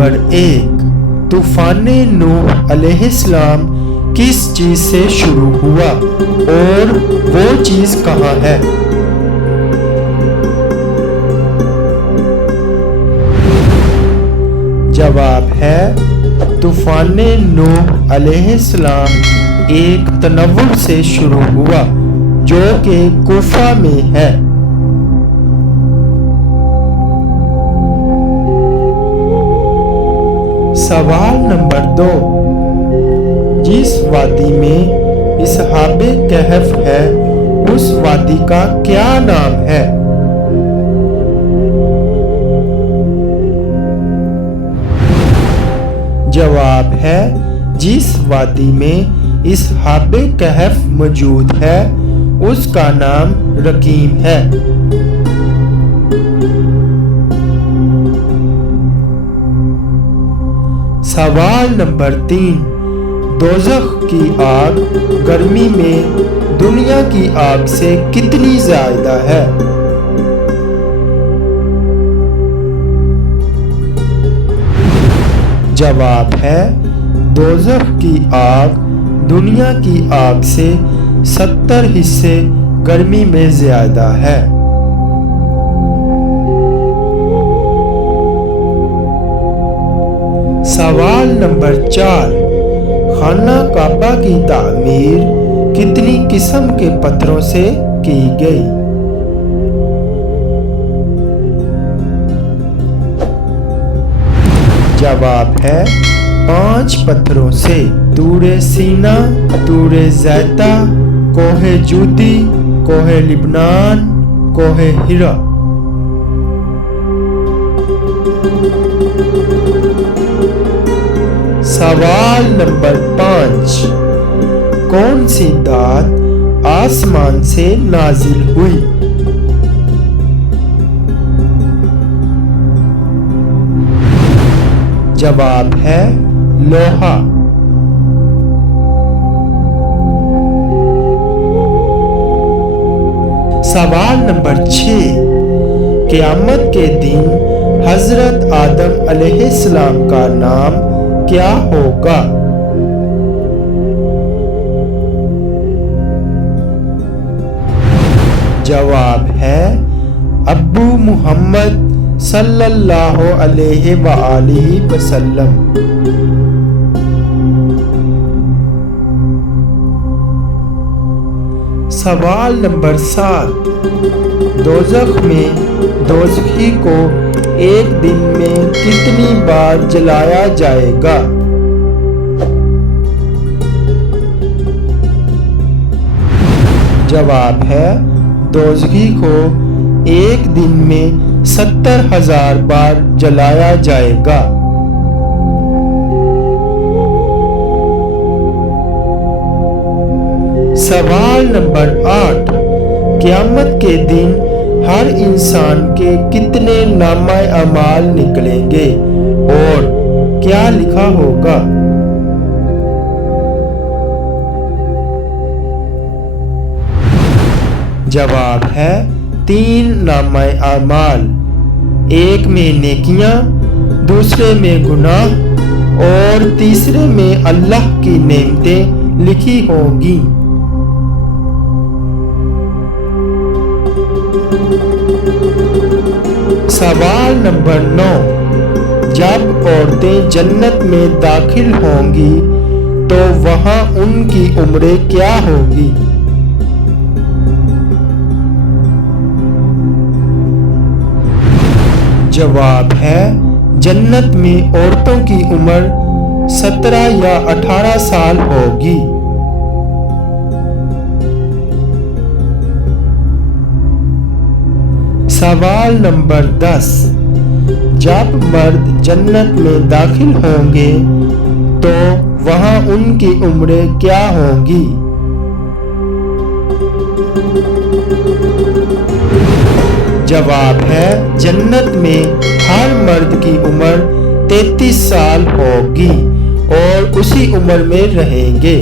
Number 1 طوفان نوح علیہ السلام کس چیز سے شروع ہوا اور وہ چیز کہاں ہے؟ جواب ہے طوفان نوح علیہ السلام ایک تنور سے شروع ہوا جو کہ کوفہ میں ہے۔ سوال نمبر 2 جس وادی میں اصحاب کہف ہے اس وادی کا کیا نام ہے؟ جواب ہے جس وادی میں اصحاب کہف موجود ہے اس کا نام رقیم ہے۔ سوال نمبر 3 دوزخ کی آگ گرمی میں دنیا کی آگ سے کتنی زیادہ ہے؟ جواب ہے دوزخ کی آگ دنیا کی آگ سے 70 حصے گرمی میں زیادہ ہے۔ سوال نمبر 4 خانہ کعبہ کی تعمیر کتنی قسم کے پتھروں سے کی گئی؟ جواب ہے 5 پتھروں سے، طور سینا، طور زیتہ، کوہ جودی، کوہ لبنان، کوہ ہرا۔ سوال نمبر 5 کون سی دات آسمان سے نازل ہوئی؟ جواب ہے لوہا۔ سوال نمبر 6 قیامت کے دن حضرت آدم علیہ السلام کا نام کیا ہوگا؟ جواب ہے ابو محمد صلی اللہ علیہ وآلہ وسلم۔ سوال نمبر 7 دوزخ میں دوزخی کو ایک دن میں کتنی بار جلایا جائے گا؟ جواب ہے دوزخی کو ایک دن میں 70,000 بار جلایا جائے گا۔ سوال نمبر 8 قیامت کے دن ہر انسان کے کتنے نامہ اعمال نکلیں گے اور کیا لکھا ہوگا؟ جواب ہے 3 نامہ اعمال، ایک میں نیکیاں، دوسرے میں گناہ اور تیسرے میں اللہ کی نعمتیں لکھی ہوں گی۔ سوال نمبر 9 جب عورتیں جنت میں داخل ہوں گی تو وہاں ان کی عمریں کیا ہوگی؟ جواب ہے جنت میں عورتوں کی عمر 17 یا 18 سال ہوگی۔ سوال نمبر 10 جب مرد جنت میں داخل ہوں گے تو وہاں ان کی عمریں کیا ہوں گی؟ جواب ہے جنت میں ہر مرد کی عمر 33 سال ہوگی اور اسی عمر میں رہیں گے۔